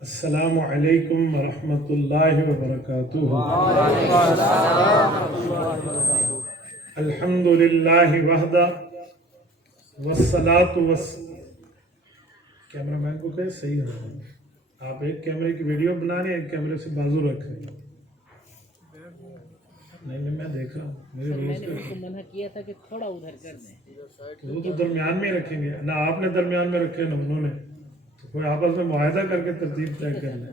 السلام علیکم ورحمۃ اللہ وبرکاتہ۔ الحمد للہ وحدہ والصلاۃ کیمرہ مین کو کہے صحیح ہو، آپ ایک کیمرے کی ویڈیو بنا رہے ہیں، ایک کیمرے سے بازو رکھ رہے ہیں۔ نہیں میں دیکھا، میرے دوست کو منع کیا تھا کہ تھوڑا ادھر کر دیں، وہ تو درمیان میں رکھیں گے نہ، آپ نے درمیان میں رکھے نہ انہوں نے، تو کوئی آپس میں معاہدہ کر کے ترتیب طے کر لیں۔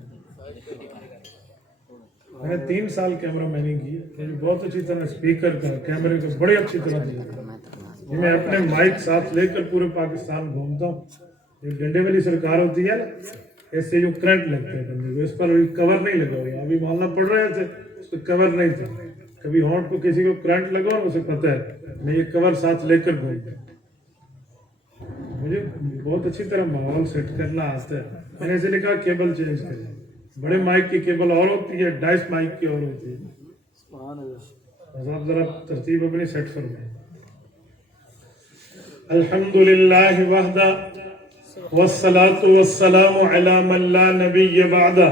میں نے 3 سال کیمرہ مینی کی، مجھے بہت اچھی طرح اسپیکر کا کیمرے کو بڑی اچھی طرح دیا، میں اپنے مائک ساتھ لے کر پورے پاکستان گھومتا ہوں۔ جو ڈنڈے والی سرکار ہوتی ہے نا، ایسے جو کرنٹ لگتے ہیں بندے کو، اس پر کور نہیں لگا ہوا، ابھی مولانا پڑھ رہے تھے اس پہ کور نہیں تھا، کبھی ہونٹ کو کسی کو کرنٹ لگا اور اسے پتہ ہے، میں یہ کور ساتھ لے کر گھومتا ہوں۔ مجھے بہت اچھی طرح ماحول سیٹ کرنا آتا ہے۔ میں نے اسے لکھا کیبل چینج کریں، بڑے مائک کی کیبل اور ہوتی ہے، ڈائس مائک کی اور ہوتی ہے، بس آپ ذرا ترتیب اپنی سیٹ فرمائیں۔ الحمدللہ وحدہ والصلاة والسلام علی من لا نبی بعدہ،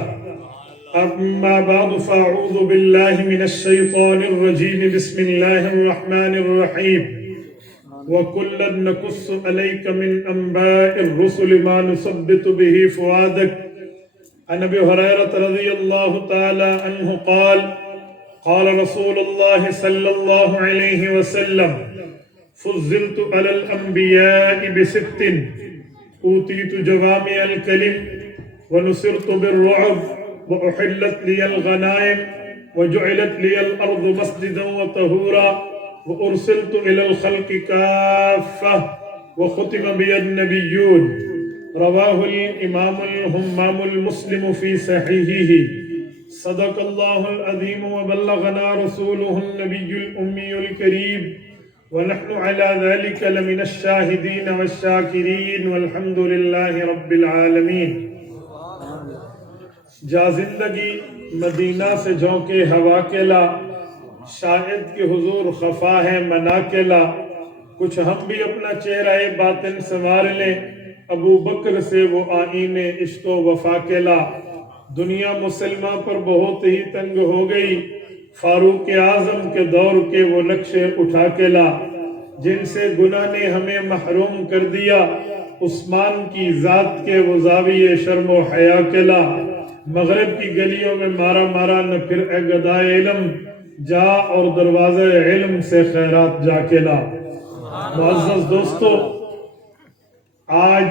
اما بعد فاعوذ باللہ من الشیطان الرجیم، بسم اللہ الرحمن الرحیم۔ وَكُلًّا نَقُصُّ عَلَيْكَ مِنْ أَنْبَاءِ الرُّسُلِ مَا نُثَبِّتُ بِهِ فُؤَادَكَ۔ عن أبي هريرة رضي الله تعالى عنه قال قال رسول الله صلى الله عليه وسلم فضلت على الأنبياء ب6: أوتيت جوامع الكلم، ونصرت بالرعب، وأحلت لي الغنائم، وجعلت لي الأرض مسجدا وطهورا، وأرسلت إلى الخلق كافة، وختم بي النبيون۔ رواہ الامام الہمام المسلم فی صحیحہ۔ صدق اللہ العظیم وبلغنا رسولہ النبی الأمی الکریم، ونحن على ذلك لمن الشاہدین والشاکرین، والحمد للہ رب العالمین۔ جا زندگی مدینہ سے جھونکے ہوا کے لا، شاہد کے حضور خفا ہے منا کے لا، کچھ ہم بھی اپنا چہرہ باطن سنوار لیں، ابو بکر سے وہ آئین عشق و وفا کے لا۔ دنیا مسلمہ پر بہت ہی تنگ ہو گئی، فاروق اعظم کے دور کے وہ نقشے اٹھا کے لا، جن سے گناہ نے ہمیں محروم کر دیا، عثمان کی ذات کے وہ زاویے شرم و حیا کے لا۔ مغرب کی گلیوں میں مارا مارا نہ پھر اے گدائے علم، جا اور دروازے علم سے خیرات جا کے لا۔ معزز دوستو، آج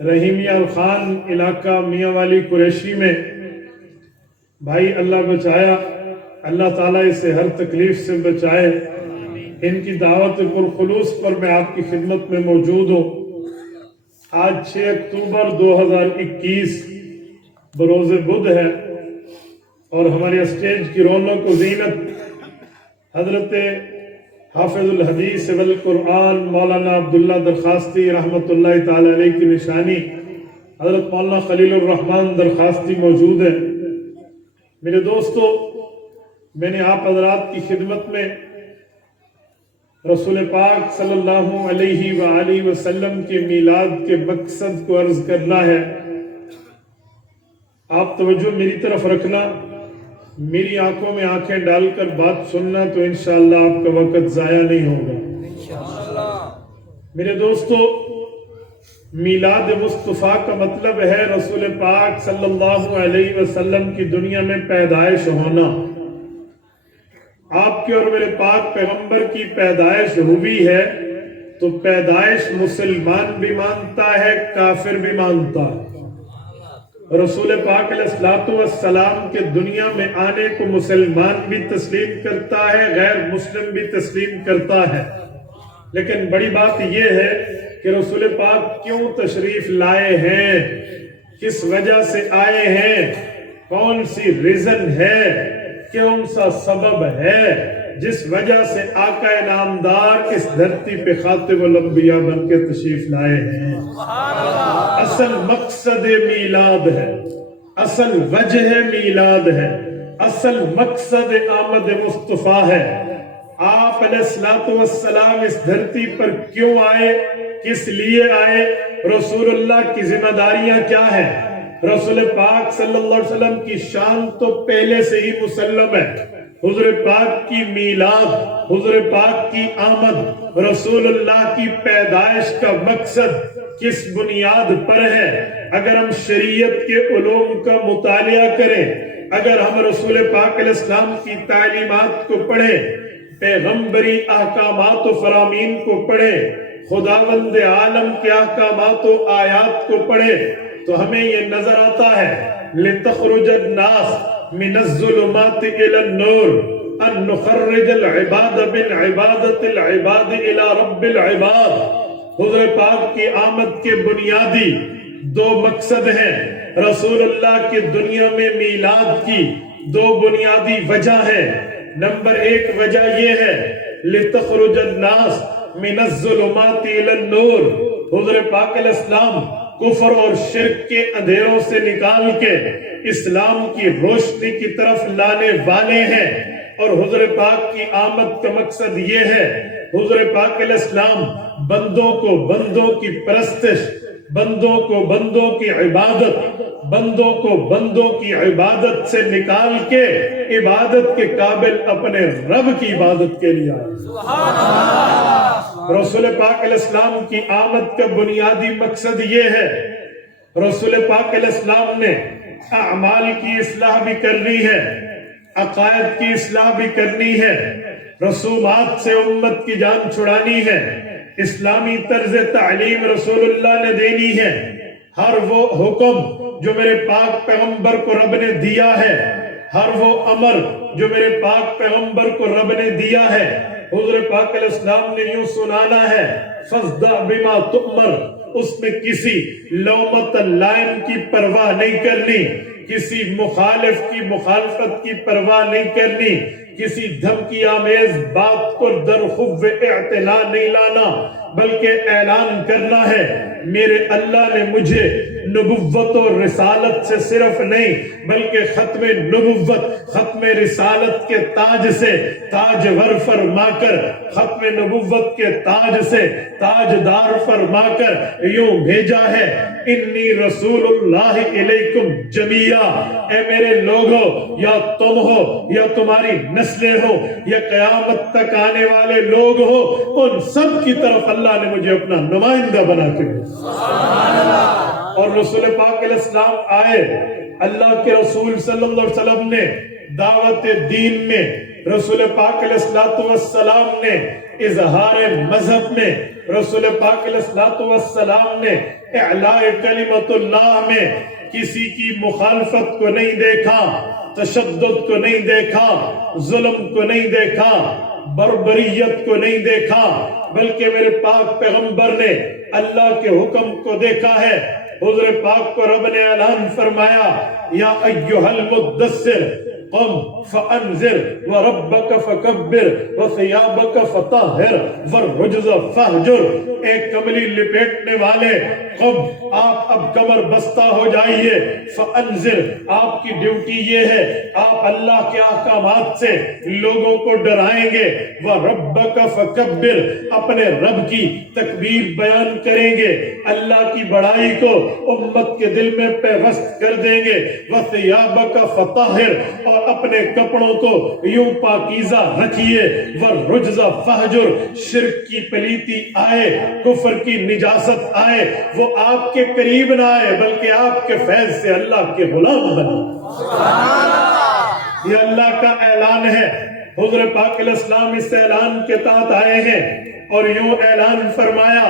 رحیمیہ خان علاقہ میاں والی قریشی میں بھائی اللہ بچایا، اللہ تعالیٰ اسے ہر تکلیف سے بچائے۔ ان کی دعوت پرخلوص پر میں آپ کی خدمت میں موجود ہوں۔ آج 6 اکتوبر 2021 بروز بدھ ہے، اور ہماری اسٹیج کی رونق و زینت حضرت حافظ الحدیث والقرآن مولانا عبداللہ درخواستی رحمۃ اللہ تعالی علیہ کی نشانی حضرت مولانا خلیل الرحمن درخواستی موجود ہے۔ میرے دوستو، میں نے آپ حضرات کی خدمت میں رسول پاک صلی اللہ علیہ وآلہ وسلم کے میلاد کے مقصد کو عرض کرنا ہے۔ آپ توجہ میری طرف رکھنا، میری آنکھوں میں آنکھیں ڈال کر بات سننا، تو انشاءاللہ آپ کا وقت ضائع نہیں ہوگا۔ میرے دوستو، میلاد مصطفیٰ کا مطلب ہے رسول پاک صلی اللہ علیہ وسلم کی دنیا میں پیدائش ہونا۔ آپ کے اور میرے پاک پیغمبر کی پیدائش ہوئی ہے، تو پیدائش مسلمان بھی مانتا ہے، کافر بھی مانتا ہے۔ رسول پاک علیہ السلام کے دنیا میں آنے کو مسلمان بھی تسلیم کرتا ہے، غیر مسلم بھی تسلیم کرتا ہے، لیکن بڑی بات یہ ہے کہ رسول پاک کیوں تشریف لائے ہیں، کس وجہ سے آئے ہیں، کون سی ریزن ہے، کون سا سبب ہے جس وجہ سے آقا نامدار اس دھرتی پہ خاتم الانبیاء بن کے تشریف لائے ہیں۔ اصل مقصد میلاد ہے، اصل وجہ میلاد ہے، اصل مقصد آمد مصطفیٰ ہے۔ آپ علیہ السلام اس دھرتی پر کیوں آئے، کس لیے آئے؟ رسول اللہ کی ذمہ داریاں کیا ہیں؟ رسول پاک صلی اللہ علیہ وسلم کی شان تو پہلے سے ہی مسلم ہے. حضور پاک کی میلاد، حضور پاک کی آمد، رسول اللہ کی پیدائش کا مقصد کس بنیاد پر ہے؟ اگر ہم شریعت کے علوم کا مطالعہ کریں، اگر ہم رسول پاک علیہ السلام کی تعلیمات کو پڑھیں، پیغمبری احکامات و فرامین کو پڑھیں، خداوند عالم کے احکامات و آیات کو پڑھیں، تو ہمیں یہ نظر آتا ہے لِتَخْرُجَ النَّاسِ مِنَ الظُّلُمَاتِ إِلَى النُّورِ أَن نُخَرِّجَ الْعِبَادَ بِالْعِبَادَةِ الْعِبَادِ إِلَى رَبِّ الْعِبَادِ. حضور پاک کی آمد کے بنیادی دو مقصد ہیں. رسول اللہ کی دنیا میں میلاد کی دو بنیادی وجہ ہیں. نمبر ایک وجہ یہ ہے لِتَخْرُجَ النَّاسِ مِنَ الظُّلُمَاتِ إِلَى النُّورِ. حضور پاک علیہ السلام کفر اور شرک کے اندھیروں سے نکال کے اسلام کی روشنی کی طرف لانے والے ہیں. اور حضور پاک کی آمد کا مقصد یہ ہے حضور پاک علیہ السلام بندوں کو بندوں کی پرستش، بندوں کو بندوں کی عبادت، بندوں کو بندوں کی عبادت سے نکال کے عبادت کے قابل اپنے رب کی عبادت کے لیے آئے. رسول پاک علیہ السلام کی آمد کا بنیادی مقصد یہ ہے. رسول پاک علیہ السلام نے اعمال کی اصلاح بھی کرنی ہے، عقائد کی اصلاح بھی کرنی ہے، رسومات سے امت کی جان چھڑانی ہے، اسلامی طرز تعلیم رسول اللہ نے دینی ہے. ہر وہ حکم جو میرے پاک پیغمبر کو رب نے دیا ہے، ہر وہ امر جو میرے پاک پیغمبر کو رب نے دیا ہے، حضور پاک علیہ السلام نے یوں سنانا ہے فَاصْدَعْ بِمَا تُؤْمَرْ. اس میں کسی لومت اللائم کی پرواہ نہیں کرنی، کسی مخالف کی مخالفت کی پرواہ نہیں کرنی، کسی دھمکی آمیز بات کو در خوف اعتنا نہیں لانا، بلکہ اعلان کرنا ہے میرے اللہ نے مجھے نبوت و رسالت سے صرف نہیں بلکہ ختم نبوت، ختم رسالت کے تاج سے تاجور فرما کر، ختم نبوت کے تاج سے تاجدار فرما کر یوں بھیجا ہے انی رسول اللہ علیکم جمیعا. اے میرے لوگوں، یا تم ہو یا تمہاری نسلیں ہو یا قیامت تک آنے والے لوگ ہو، ان سب کی طرف اللہ نے مجھے اپنا نمائندہ بنا کے بھیجا. اور رسول پاک علیہ السلام آئے، اللہ کے رسول صلی اللہ علیہ وسلم نے دعوت دین میں، رسول پاک علیہ السلام نے اظہار مذہب میں، رسول پاک علیہ السلام نے اعلاء کلمت اللہ میں کسی کی مخالفت کو نہیں دیکھا، تشدد کو نہیں دیکھا، ظلم کو نہیں دیکھا، بربریت کو نہیں دیکھا، بلکہ میرے پاک پیغمبر نے اللہ کے حکم کو دیکھا ہے. حضور پاک کو رب نے اعلان فرمایا یا ایھا المدثر قم فانذر وربک فکبر وثیابک فطہر والرجز فہجر. ایک کملی لپیٹنے والے، قم آپ اب کمر بستہ ہو جائیے، فانذر آپ کی ڈیوٹی یہ ہے آپ اللہ کے احکامات سے لوگوں کو ڈرائیں گے، وربک فکبر اپنے رب کی تکبیر بیان کریں گے، اللہ کی بڑائی کو امت کے دل میں پیوست کر دیں گے، وثیابک فطہر اور اپنے کپڑوں کو یوں پاکیزہ رکھیے، والرجز فہجر شرک کی پلیتی آئے، کفر کی نجاست آئے، وہ آپ کے قریب نہ آئے بلکہ آپ کے فیض سے اللہ کے غلام بنے. یہ اللہ کا اعلان ہے. حضور پاک علیہ السلام اس اعلان کے تحت آئے ہیں اور یوں اعلان فرمایا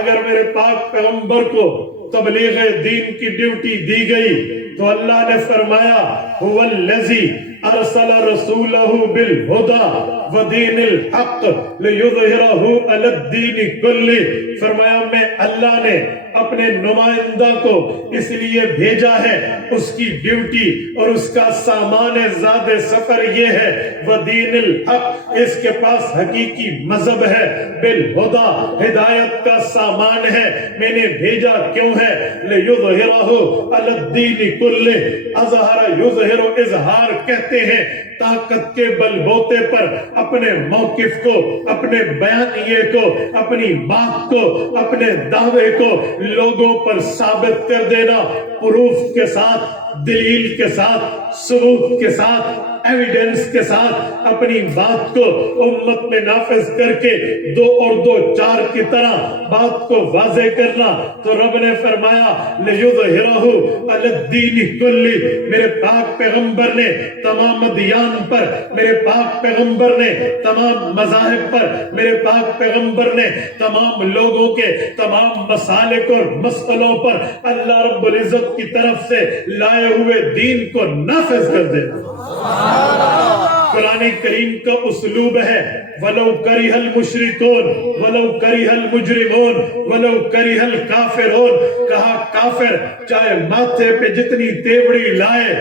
اگر میرے پاک پیغمبر کو تبلیغ دین کی ڈیوٹی دی گئی تو اللہ نے فرمایا هو الذی ارسل رسولہ بالہدی ودین الحق لیظہرہ علی الدین کلہ. فرمایا میں اللہ نے اپنے نمائندہ کو اس لیے بھیجا ہے، اس کی ڈیوٹی اور اس کا سامان زاد سفر یہ ہے ودین الحق، اس کے پاس حقیقی مذہب ہے، بالہدی ہدایت کا سامان ہے. میں نے بھیجا کیوں ہے؟ لیظہرہ علی الدین کلہ. اظہر یظہر اظہار کہتے ہیں طاقت کے بل بوتے پر اپنے موقف کو، اپنے بیانیے کو، اپنی بات کو، اپنے دعوے کو لوگوں پر ثابت کر دینا، پروف کے ساتھ، دلیل کے ساتھ، ثبوت کے ساتھ، ایویڈنس کے ساتھ اپنی بات کو امت میں نافذ کر کے 2 اور 2 4 کی طرح بات کو واضح کرنا۔ تو رب نے فرمایا لِيُظْهِرَهُ عَلَى الدِّينِ كُلِّهِ، میرے پاک پیغمبر نے تمام ادیان پر، میرے پاک پیغمبر نے تمام مذاہب پر، میرے پاک پیغمبر نے تمام لوگوں کے تمام مسالک اور مسئلوں پر اللہ رب العزت کی طرف سے لائے ہوئے دین کو نافذ کر دینا۔ قرآن کریم کا اسلوب ہے وَلَوْ كَرِهَ الْمُشْرِكُونَ وَلَوْ كَرِهَ الْمُجْرِمُونَ وَلَوْ كَرِهَ الْكَافِرُونَ، کہا کافر چاہے ماتھے پہ جتنی تیوڑی لائے،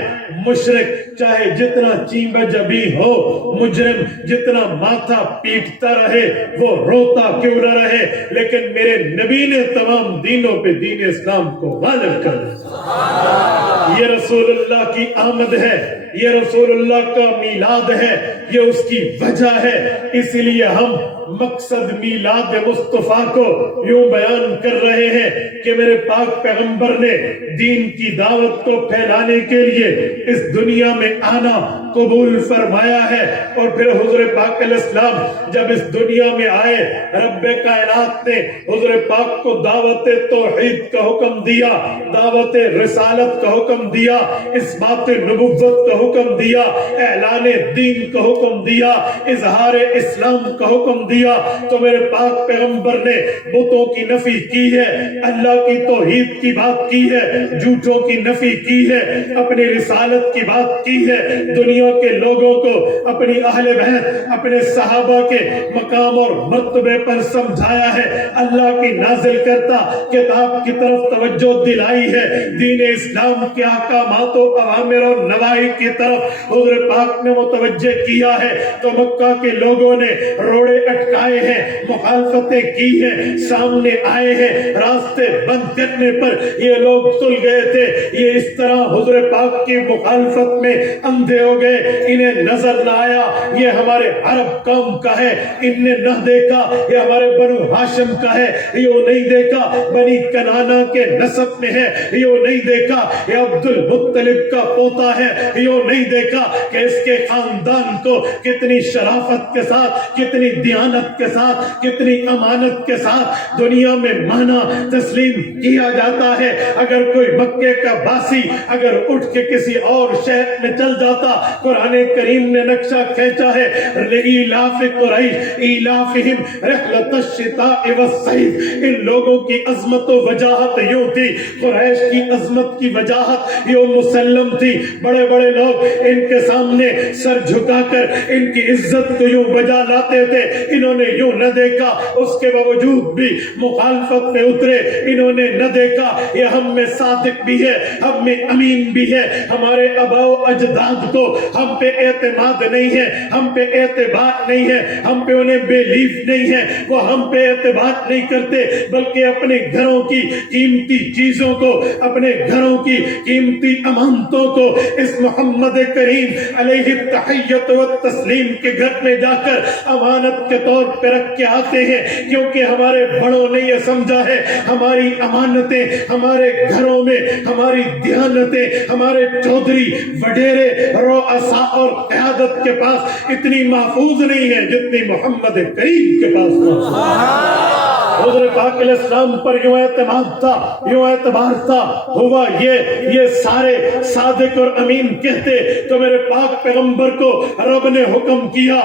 مشرک چاہے جتنا چیمبا جبی ہو، مجرم جتنا ماتھا پیٹتا رہے، وہ روتا کیوں نہ رہے، لیکن میرے نبی نے تمام دینوں پہ دین اسلام کو غالب کر دیا۔ یہ رسول اللہ کی آمد ہے، یہ رسول اللہ کا میلاد ہے، یہ اس کی وجہ ہے۔ اسی لیے ہم مقصد میلاد مصطفیٰ کو یوں بیان کر رہے ہیں کہ میرے پاک پیغمبر نے دین کی دعوت کو پھیلانے کے لیے اس دنیا میں آنا قبول فرمایا ہے، اور پھر حضور پاک علیہ السلام جب اس دنیا میں آئے، رب کائنات نے حضور پاک کو دعوت توحید کا حکم دیا، دعوت رسالت کا حکم دیا، اس بات نبوت کا حکم دیا، اعلان دین کا حکم دیا، اظہار اسلام کا حکم دیا۔ تو میرے پاک پیغمبر نے بتوں کی نفی کی ہے، اللہ کی توحید کی بات کی ہے، جھوٹوں کی نفی کی ہے، اپنی رسالت کی بات کی ہے، دنیا کے لوگوں کو اپنی اہل بیت، اپنے صحابہ کے مقام اور مرتبے پر سمجھایا ہے، اللہ کی نازل کرتا کتاب کی طرف توجہ دلائی ہے، دین اسلام کے احکامات و اوامر اور نواہی کی طرف حضور پاک نے متوجہ کیا ہے۔ تو مکہ کے لوگوں نے روڑے اٹکائے ہیں، مخالفتیں کی ہیں، سامنے آئے ہیں، راستے بند کرنے پر یہ لوگ تل گئے تھے، یہ اس طرح حضور پاک کی مخالفت میں اندھے ہو گئے، انہیں نظر نہ آیا یہ ہمارے عرب قوم کا ہے، ان نے نہ دیکھا یہ ہمارے بنو ہاشم کا ہے، یہ نہیں دیکھا بنی کنانا کے نسب میں ہے، یہ نہیں دیکھا یہ عبد المطلب کا پوتا ہے، یہ نہیں دیکھا کہ اس کے خاندان کو کتنی شرافت کے ساتھ، کتنی دیانت کے ساتھ، کتنی امانت کے ساتھ دنیا میں مانا تسلیم کیا جاتا ہے۔ اگر کوئی مکے کا باسی اگر اٹھ کے کسی اور شہر میں چل جاتا، قرآن کریم نے نقشہ کھینچا ہے لإیلاف قریش ایلافہم رحلۃ الشتاء والصیف، ان لوگوں کی عظمت و وجاہت یوں تھی، قریش کی عظمت کی وجاہت یوں مسلم تھی، بڑے بڑے لوگ ان کے سامنے سر جھکا کر ان کی عزت کو یوں بجا لاتے تھے، انہوں نے یوں نہ دیکھا، اس کے باوجود بھی مخالفت میں اترے، انہوں نے نہ دیکھا یہ ہم میں صادق بھی ہے، ہم میں امین بھی ہے، ہمارے آباء و اجداد کو ہم پہ اعتماد نہیں ہے، ہم پہ اعتبار نہیں ہے، ہم پہ انہیں بیلیف نہیں ہے، وہ ہم پہ اعتبار نہیں کرتے، بلکہ اپنے گھروں کی قیمتی چیزوں کو، اپنے گھروں کی قیمتی امانتوں کو اس محمد کریم علیہ التحیت و تسلیم کے گھر میں جا کر امانت کے طور پہ رکھ کے آتے ہیں، کیونکہ ہمارے بڑوں نے یہ سمجھا ہے ہماری امانتیں ہمارے گھروں میں، ہماری دیانتیں ہمارے چودھری وڈیرے رؤساء اور قیادت کے پاس اتنی محفوظ نہیں ہے جتنی محمد کریم کے پاس محفوظ ہے۔ حضور پاک علیہ السلام پر یوں اعتماد تھا، یوں اعتبار تھا، ہوا یہ سارے صادق اور امین کہتے تو میرے پاک پیغمبر کو رب نے حکم کیا،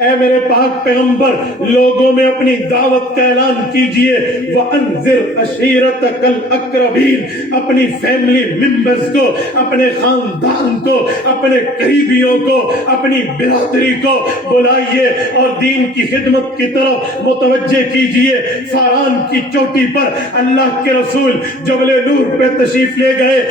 اے میرے پاک پیغمبر لوگوں میں اپنی دعوت کا اعلان کیجئے، وَأَنذِرْ عَشِيرَتَكَ الْأَقْرَبِينَ، اپنی فیملی ممبرز کو، اپنے خاندان کو، اپنے قریبیوں کو، اپنی برادری کو بلائیے اور دین کی خدمت کی طرف متوجہ کیجئے، فاران کی چوٹی پر اللہ کے رسول جبل نور پہ تشریف لے گئے،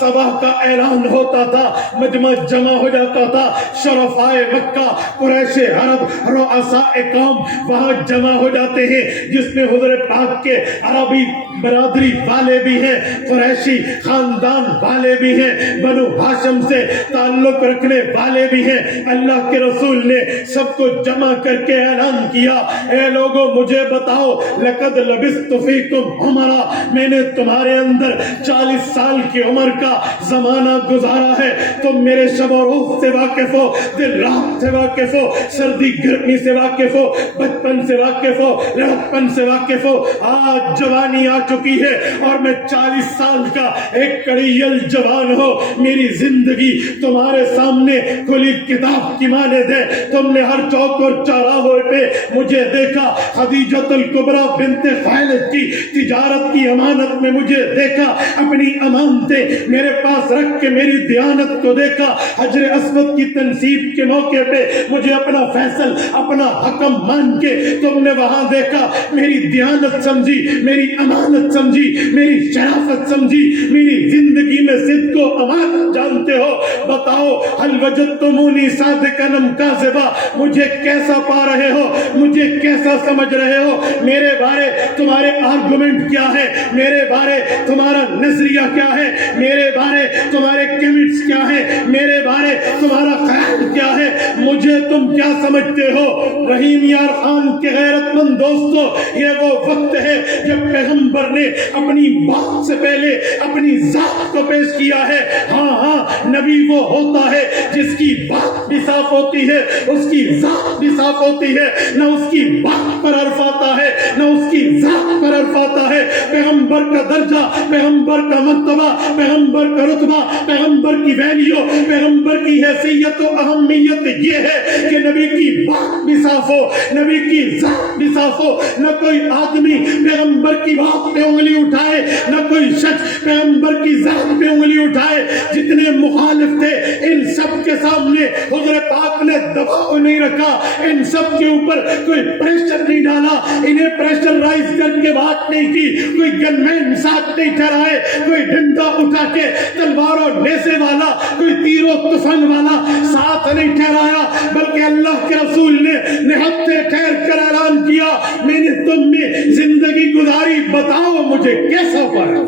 صباح کا اعلان ہوتا تھا، مجمع جمع ہو جاتا تھا، شرفائے مکہ، قریش عرب، رؤساء قوم وہاں جمع ہو جاتے ہیں، جس میں حضور پاک کے عربی برادری والے بھی ہیں، قریشی خاندان والے بھی ہیں، بنو ہاشم سے تعلق رکھنے والے بھی ہیں۔ اللہ کے رسول نے سب کو جمع کر کے اعلان کیا، اے لوگوں مجھے بتاؤ، لقد لبثت فیکم عمرا، میں نے تمہارے اندر 40 سال کی عمر کا زمانہ گزارا ہے، تم میرے شب و روز سے واقف ہو، دن رات سے واقف ہو، سردی گرمی سے واقف ہو، بچپن سے واقف ہو، لڑکپن سے واقف ہو۔ آج جوانی آ چکی ہے اور میں 40 سال کا ایک کڑیل جوان ہو، میری زندگی تمہارے سامنے کھلی کتاب کی مانند ہے، تم نے ہر چوک اور چوراہے پہ مجھے دیکھا، خدیجۃ الکبریٰ بنت خویلد کی تجارت کی امانت میں مجھے دیکھا، اپنی امانتیں میرے پاس رکھ کے میری دیانت کو دیکھا، حجر اسود کی تنصیب کے موقع پہ مجھے اپنا فیصل، اپنا حکم مان کے تم نے وہاں دیکھا، میری دیانت سمجھی، میری امانت سمجھی، میری شرافت سمجھی، میری زندگی میں صدق و امانت جانتے ہو۔ بتاؤ هل وجدتمونی صادقا ام کاذبا، مجھے کیسا پا رہے ہو، مجھے کیسا سمجھ رہے ہو، میرے بارے تمہارے آرگومنٹ کیا ہے، میرے بارے تمہارا نظریہ کیا ہے، میرے بارے تمہارے کمنٹس کیا ہے، میرے بارے تمہارا خیال کیا ہے، مجھے تم کیا سمجھتے ہو؟ رحیم یار خان کے غیرت مند دوستو، یہ وہ وقت ہے جب پیغمبر نے اپنی بات سے پہلے اپنی ذات کو پیش کیا ہے۔ ہاں نبی وہ ہوتا ہے جس کی بات بھی صاف ہوتی ہے، اس کی ذات بھی صاف ہوتی ہے، نہ اس کی بات پر حرف آتا ہے نہ اس کی ذات پر حرف آتا ہے۔ پیغمبر کا درجہ، پیغمبر کا مرتبہ، پیغمبر کا رتبہ، پیغمبر کی ویلیو، پیغمبر کی حیثیت و اہمیت یہ ہے کہ نبی کی بات بھی صاف ہو، نبی کی ذات بھی صاف ہو، نہ کوئی آدمی پیغمبر کی بات پہ انگلی اٹھائے، نہ کوئی شخص پیغمبر کی ذات پہ انگلی اٹھائے۔ جتنے مخالف تھے ان سب کے سامنے حضور پاک نے دباؤ نہیں رکھا، ان سب کے اوپر کوئی پریشر نہیں ڈالا، انہیں پریشرائز کر کے بات نہیں کی، کوئی گن مین ساتھ نہیں ٹھہرائے، کوئی ڈنڈا اٹھا کے تلوار و نیزے والا، کوئی تیر و طوفان والا ساتھ نہیں ٹھہرایا، بلکہ اللہ کے رسول نے نہتے ٹھہر کر اعلان کیا، میں نے تم میں زندگی گزاری، بتاؤ مجھے کیسا پڑا۔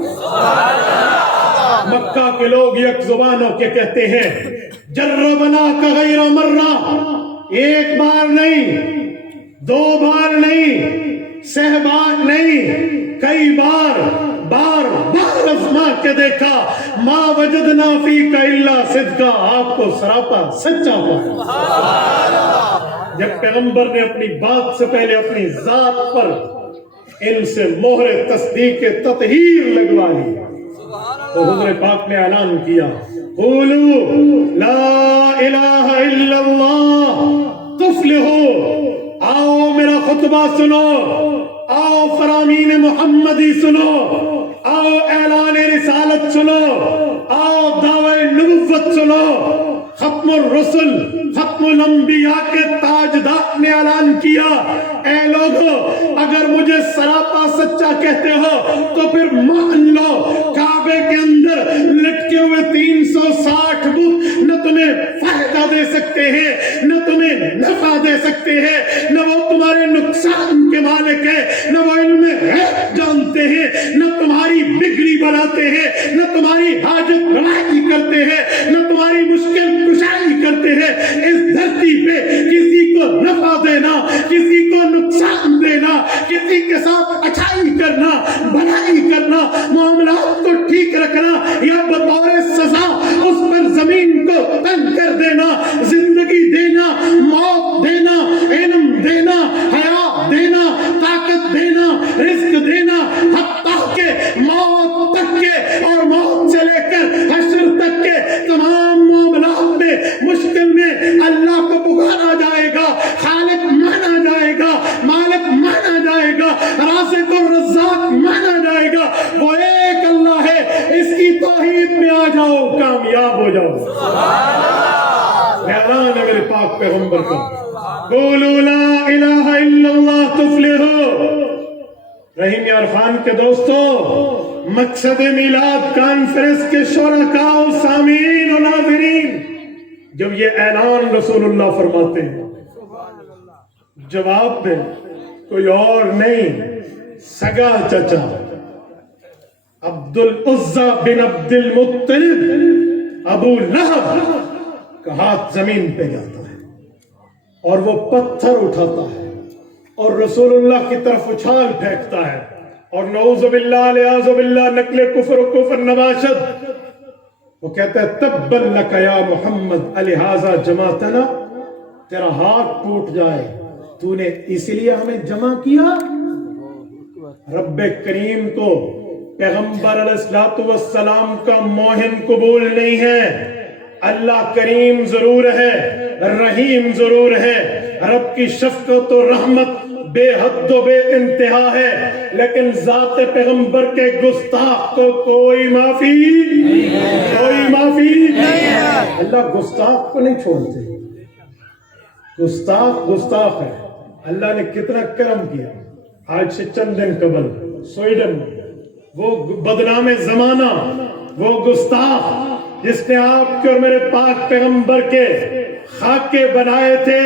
مکہ کے لوگ یک زبان ہو کے کہتے ہیں جربنا کا غیر مرہ، ایک بار نہیں، دو بار نہیں، سہ بار نہیں، کئی بار بار بار آزما کے دیکھا، ما وجدنا فیک الا صدقا، آپ کو سراپا سچا پایا۔ جب پیغمبر نے اپنی بات سے پہلے اپنی ذات پر ان سے مہر تصدیق تطہیر لگوا لی تو حضور پاک نے اعلان کیا، قولوا لا الہ الا اللہ تفلحوا، آؤ میرا خطبہ سنو، آؤ فرامین محمدی سنو، آؤ اعلان رسالت سنو، آؤ دعوی نبوت سنو۔ ختم الرسل، ختم الانبیاء کے تاجدار نے اعلان کیا، اے لوگو اگر مجھے سراپا سچا کہتے ہو تو پھر مان لو، کعبے کے اندر لٹکے ہوئے 360 بت نہ تمہیں فائدہ دے سکتے ہیں، نہ تمہیں نفع دے سکتے ہیں، نہ وہ تمہارے نقصان کے مالک ہے، نہ وہ علم غیب جانتے ہیں، نہ تمہاری بگڑی بناتے ہیں، نہ تمہاری حاجت روائی کرتے ہیں، نہ تمہاری مشکل کشائی کرتے ہیں۔ اس دھرتی پہ کسی کو نفع دینا، کسی کو نقصان دینا، کسی کے ساتھ اچھائی کرنا، بھلائی کرنا، معاملات کو ٹھیک رکھنا یا بطور سزا اس پر زمین کو تنگ کر دینا، زندگی دینا، موت دینا، علم دینا، حیات دینا، طاقت دینا، رزق دینا، حتیٰ کہ موت تک کے اور موت سے لے کر حشر تک کے تمام معاملات میں مشکل میں اللہ کو پکارا جائے گا، خالق مانا جائے گا، مالک مانا جائے گا، رازق اور رزاق مانا جائے گا، وہ ایک اللہ ہے، اس کی توحید میں آ جاؤ، کامیاب ہو جاؤ۔ اعلان ہے میرے پاک پیغمبر کا، قولوا لا الہ الا اللہ تفلحوا، رحیم یار خان کے دوستوں، مقصد میلاد کانفرنس کے شرکاء و سامعین و ناظرین، جب یہ اعلان رسول اللہ فرماتے ہیں، جواب میں کوئی اور نہیں، سگا چچا عبد العزیٰ بن عبد المطلب ابو لہب کا ہاتھ زمین پہ جاتا ہے اور وہ پتھر اٹھاتا ہے اور رسول اللہ کی طرف اچھال پھینکتا ہے اور نعوذ باللہ علیہ باللہ نقل کفر و کفر نباشد، وہ کہتا ہے تبا لک یا محمد الہذا جماعتنا، تیرا ہاتھ ٹوٹ جائے، تو نے اس لیے ہمیں جمع کیا۔ رب کریم کو پیغمبر علیہ السلام کا موہن قبول نہیں ہے۔ اللہ کریم ضرور ہے، رحیم ضرور ہے، رب کی شفقت و رحمت بے حد و بے انتہا ہے، لیکن ذات پیغمبر کے گستاخ کو کوئی معافی اللہ گستاخ کو نہیں چھوڑتے۔ گستاخ ہے۔ اللہ نے کتنا کرم کیا۔ آج سے چند دن قبل سویڈن میں وہ بدنام زمانہ، وہ گستاخ جس نے آپ کے اور میرے پاک پیغمبر کے خاکے بنائے تھے،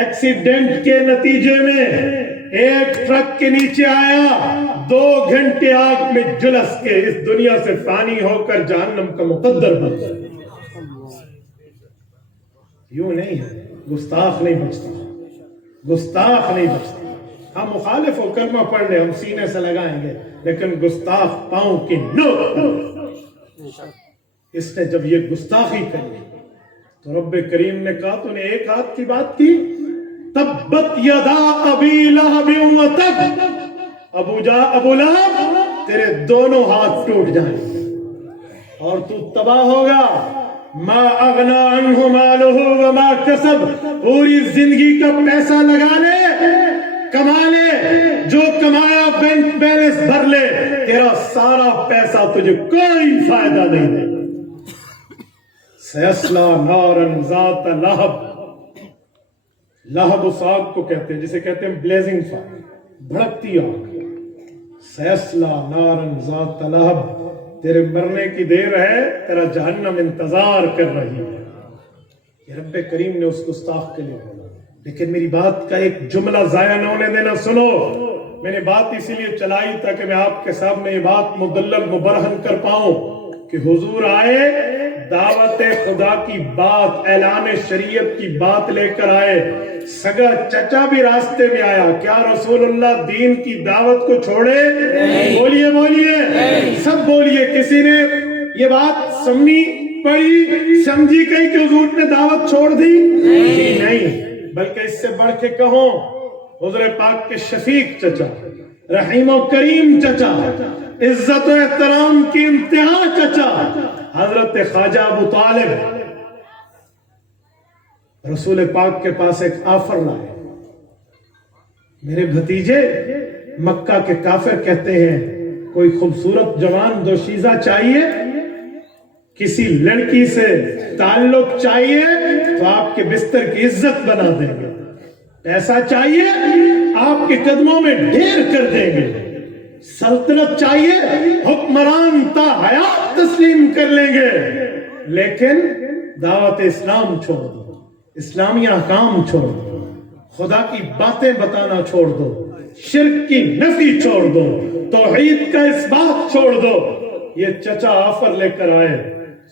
ایکسیڈنٹ کے نتیجے میں ایک ٹرک کے نیچے آیا، 2 گھنٹے آگ میں جلس کے اس دنیا سے فانی ہو کر جہنم کا مقدر بن گیا۔ یوں نہیں ہے، گستاخ نہیں بچتا، گستاخ نہیں بچتا۔ ہم مخالف ہو کلمہ پڑھ لیں، ہم سینے سے لگائیں گے، لیکن گستاخ پاؤں کی اس نے جب یہ گستاخی کری تو رب کریم نے کہا تو نے ایک ہاتھ کی بات کی، تبت یدا ابی لہب و تب، ابو لہب تیرے دونوں ہاتھ ٹوٹ جائیں اور تو تباہ ہوگا۔ ما اغنا عنہ مالہ وما کسب، پوری زندگی کا پیسہ لگا لے، کما لے، جو کمایا بینک بیلنس بھر لے، تیرا سارا پیسہ تجھے کوئی فائدہ نہیں دے گا۔ سیصلی نارا ذات لہب، لہب اس آگ کو کہتے ہیں جسے کہتے ہیں بلیزنگ فائر، بھڑکتی آگ۔ سیصلی نارا ذات لہب، تیرے مرنے کی دیر ہے، تیرا جہنم انتظار کر رہی ہے۔ یہ رب کریم نے اس گستاخ کے لیے بولا۔ لیکن میری بات کا ایک جملہ ضائع نہ ہونے دینا، سنو۔ میں نے بات اسی لیے چلائی تاکہ میں آپ کے سامنے یہ بات مدلل مبرہن کر پاؤں کہ حضور آئے، دعوت خدا کی بات، اعلان شریعت کی بات لے کر آئے، سگا چچا بھی راستے میں آیا۔ کیا رسول اللہ دین کی دعوت کو چھوڑے؟ بولیے سب بولیے۔ کسی نے یہ بات سمجھی، پڑھی، سمجھی کہیں کہ حضور نے دعوت چھوڑ دی؟ نہیں، بلکہ اس سے بڑھ کے کہو حضور پاک کے شفیق چچا، رحیم و کریم چچا، عزت و احترام کی انتہا چچا، حضرت خواجہ ابو طالب رسول پاک کے پاس ایک آفر لائے۔ میرے بھتیجے، مکہ کے کافر کہتے ہیں کوئی خوبصورت جوان دوشیزہ چاہیے، کسی لڑکی سے تعلق چاہیے تو آپ کے بستر کی عزت بنا دیں گے، پیسہ چاہیے آپ کے قدموں میں ڈھیر کر دیں گے، سلطنت چاہیے حکمران تا حیات تسلیم کر لیں گے، لیکن دعوت اسلام چھوڑ دو، اسلامی احکام چھوڑ دو، خدا کی باتیں بتانا چھوڑ دو، شرک کی نفی چھوڑ دو، توحید کا اثبات چھوڑ دو۔ یہ چچا آفر لے کر آئے۔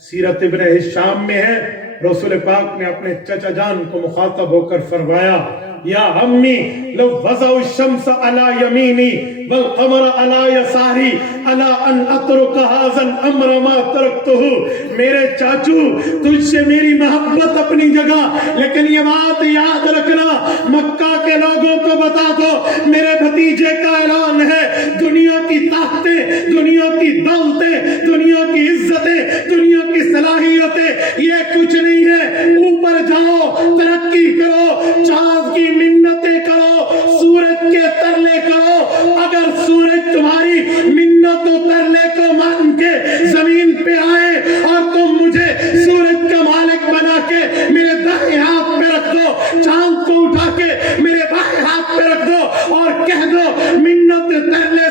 سیرت ابن ہشام میں ہے، رسول پاک نے اپنے چچا جان کو مخاطب ہو کر فرمایا، یا امی لو وضعوا الشمس على يميني والقمر على يساري الا ان اترك هذا الامر ما تركته۔ میرے چاچو، تجھ سے میری محبت اپنی جگہ، لیکن یہ بات یاد رکھنا، مکہ کے لوگوں کو بتا دو میرے بھتیجے کا اعلان ہے، دنیا کی طاقتیں، دنیا کی دولتیں، دنیا کی عزتیں، دنیا کی صلاحیتیں یہ کچھ نہیں ہے، اوپر جاؤ، ترقی کرو، چاند کی منتیں کرو، سورج کے ترلے کرو۔ اگر سورج تمہاری منت و ترلے کو مان کے زمین پہ آئے اور تم مجھے سورج کا مالک بنا کے میرے دائیں ہاتھ پہ رکھ دو، چاند کو اٹھا کے میرے بائیں ہاتھ پہ رکھ دو اور کہہ دو منت ترلے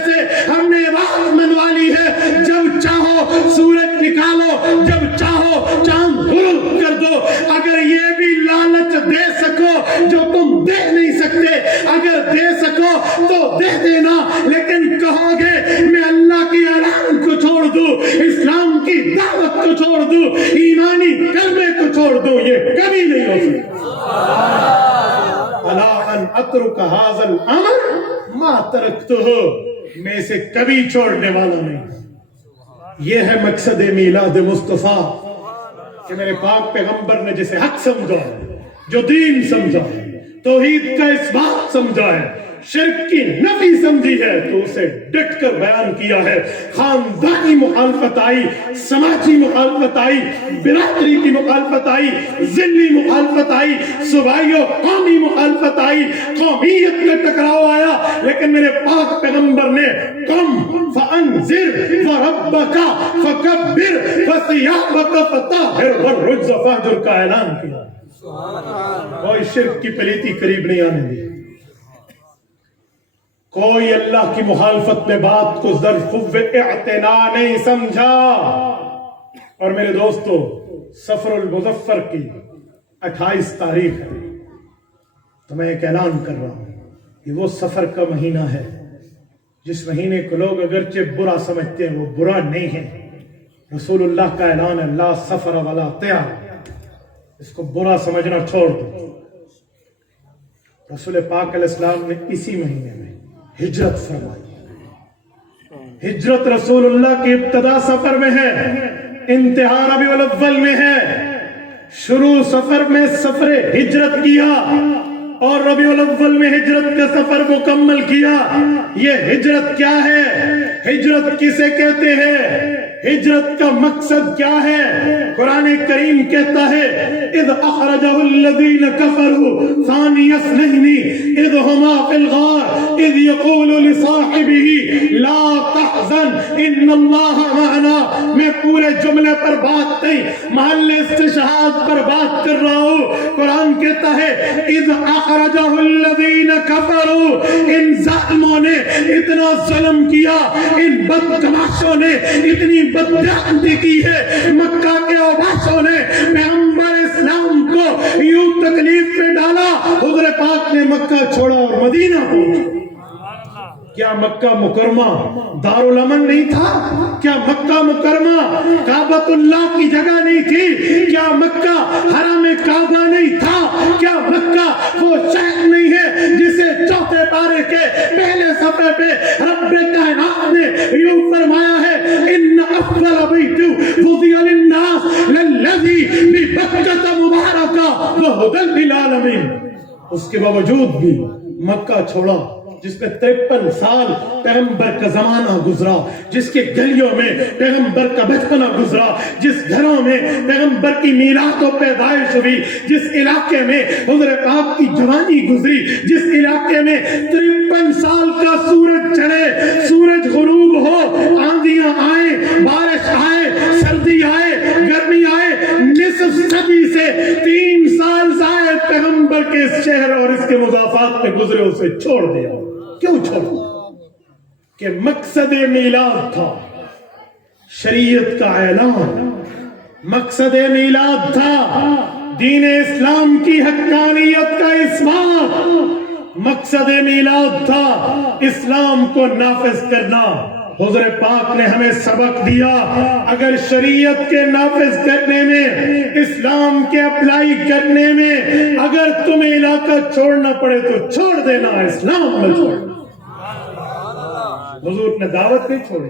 کو تو دے دینا, لیکن کہو گے میں اللہ کی اعلان کو چھوڑ دوں, اسلام کی دعوت کو چھوڑ دوں, ایمانی کلمے کو چھوڑ دوں, یہ کبھی نہیں ہو سکتا. الا ان اترک ھذا الامر ما ترکتہ, میں اسے کبھی چھوڑنے والا نہیں. یہ ہے مقصد میلاد مصطفیٰ کہ میرے پاک پیغمبر نے جسے حق سمجھا ہے, جو دین سمجھا ہے, توحید کا اس بات سمجھا ہے, شرک کی نفی سمجھی ہے, تو اسے ڈٹ کر بیان کیا ہے. خاندانی مخالفت آئی, سماجی مخالفت آئی, برادری کی مخالفت آئی, ذلی مخالفت آئی, صوبائی و قومی مخالفت آئی, قومیت کا ٹکراؤ آیا, لیکن میرے پاک پیغمبر نے قم فانذر وربک فکبر وثیابک فطہر والرجز فاہجر کا اعلان کیا. کوئی شرک کی پلیتی قریب نہیں آنے دی, کوئی اللہ کی مخالفت میں بات کو ظرف اعتنا نہیں سمجھا. اور میرے دوستو, سفر المظفر کی 28 تاریخ ہے, تو میں ایک اعلان کر رہا ہوں کہ وہ سفر کا مہینہ ہے جس مہینے کو لوگ اگرچہ برا سمجھتے ہیں, وہ برا نہیں ہے. رسول اللہ کا اعلان ہے, لا سفر ولا طیار, اس کو برا سمجھنا چھوڑ دو. رسول پاک علیہ السلام نے اسی مہینے میں ہجرت فرمائی. ہجرت رسول اللہ کی ابتدا سفر میں ہے, انتہا ربیع الاول میں ہے. شروع سفر میں سفر ہجرت کیا اور ربیع الاول میں ہجرت کا سفر مکمل کیا. یہ ہجرت کیا ہے؟ ہجرت کسے کہتے ہیں؟ ہجرت کا مقصد کیا ہے؟ قرآن کریم کہتا ہے اذ اخرجہ الذین کفروا ثانی اثنین اذ ہما فی الغار اذ یقول لصاحبہ لا تحزن ان اللہ معنا. میں پورے جملے پر بات نہیں, محل استشہاد پر بات کر رہا ہوں. قرآن کہتا ہے اذ اخرجہ الذین کفروا, ان ظالموں نے اتنا ظلم کیا, ان بدتماشوں نے اتنی بدبختی کی ہے, مکہ کے اوباشوں نے پیغمبر اسلام کو یوں تکلیف میں ڈالا. حضور پاک نے مکہ چھوڑا اور مدینہ پہنچا. کیا مکہ مکرمہ دارالامن نہیں تھا؟ کیا مکہ مکرمہ کعبۃ اللہ کی جگہ نہیں تھی؟ کیا مکہ حرم کعبہ نہیں تھا؟ کیا مکہ وہ شہر نہیں ہے جسے چوتھے پارے کے پہلے صفحے پہ رب کائنات نے یوں فرمایا ہے ان افضل بیت وضع للناس للذی ببکۃ مبارکہ وہدی للعالمین. اس کے باوجود بھی مکہ چھوڑا جس میں 53 سال پیغمبر کا زمانہ گزرا, جس کے گلیوں میں پیغمبر کا بچپنا گزرا, جس گھروں میں پیغمبر کی میلاد و پیدائش ہوئی, جس علاقے میں حضور پاک کی جوانی گزری, جس علاقے میں 53 سال کا سورج چڑھے, سورج غروب ہو, آندھیاں آئے, بارش آئے, سردی آئے, گرمی آئے, نصف صدی سے 3 سال زائد پیغمبر کے اس شہر اور اس کے مضافات میں گزرے, اسے چھوڑ دیا. کیوں چھوڑا؟ کہ مقصد میلاد تھا شریعت کا اعلان, مقصد میلاد تھا دین اسلام کی حقانیت کا اثبات, مقصد میلاد تھا اسلام کو نافذ کرنا. حضور پاک نے ہمیں سبق دیا, اگر شریعت کے نافذ کرنے میں, اسلام کے اپلائی کرنے میں اگر تمہیں علاقہ چھوڑنا پڑے تو چھوڑ دینا, اسلام میں چھوڑنا. حضور نے دعوت نہیں چھوڑی.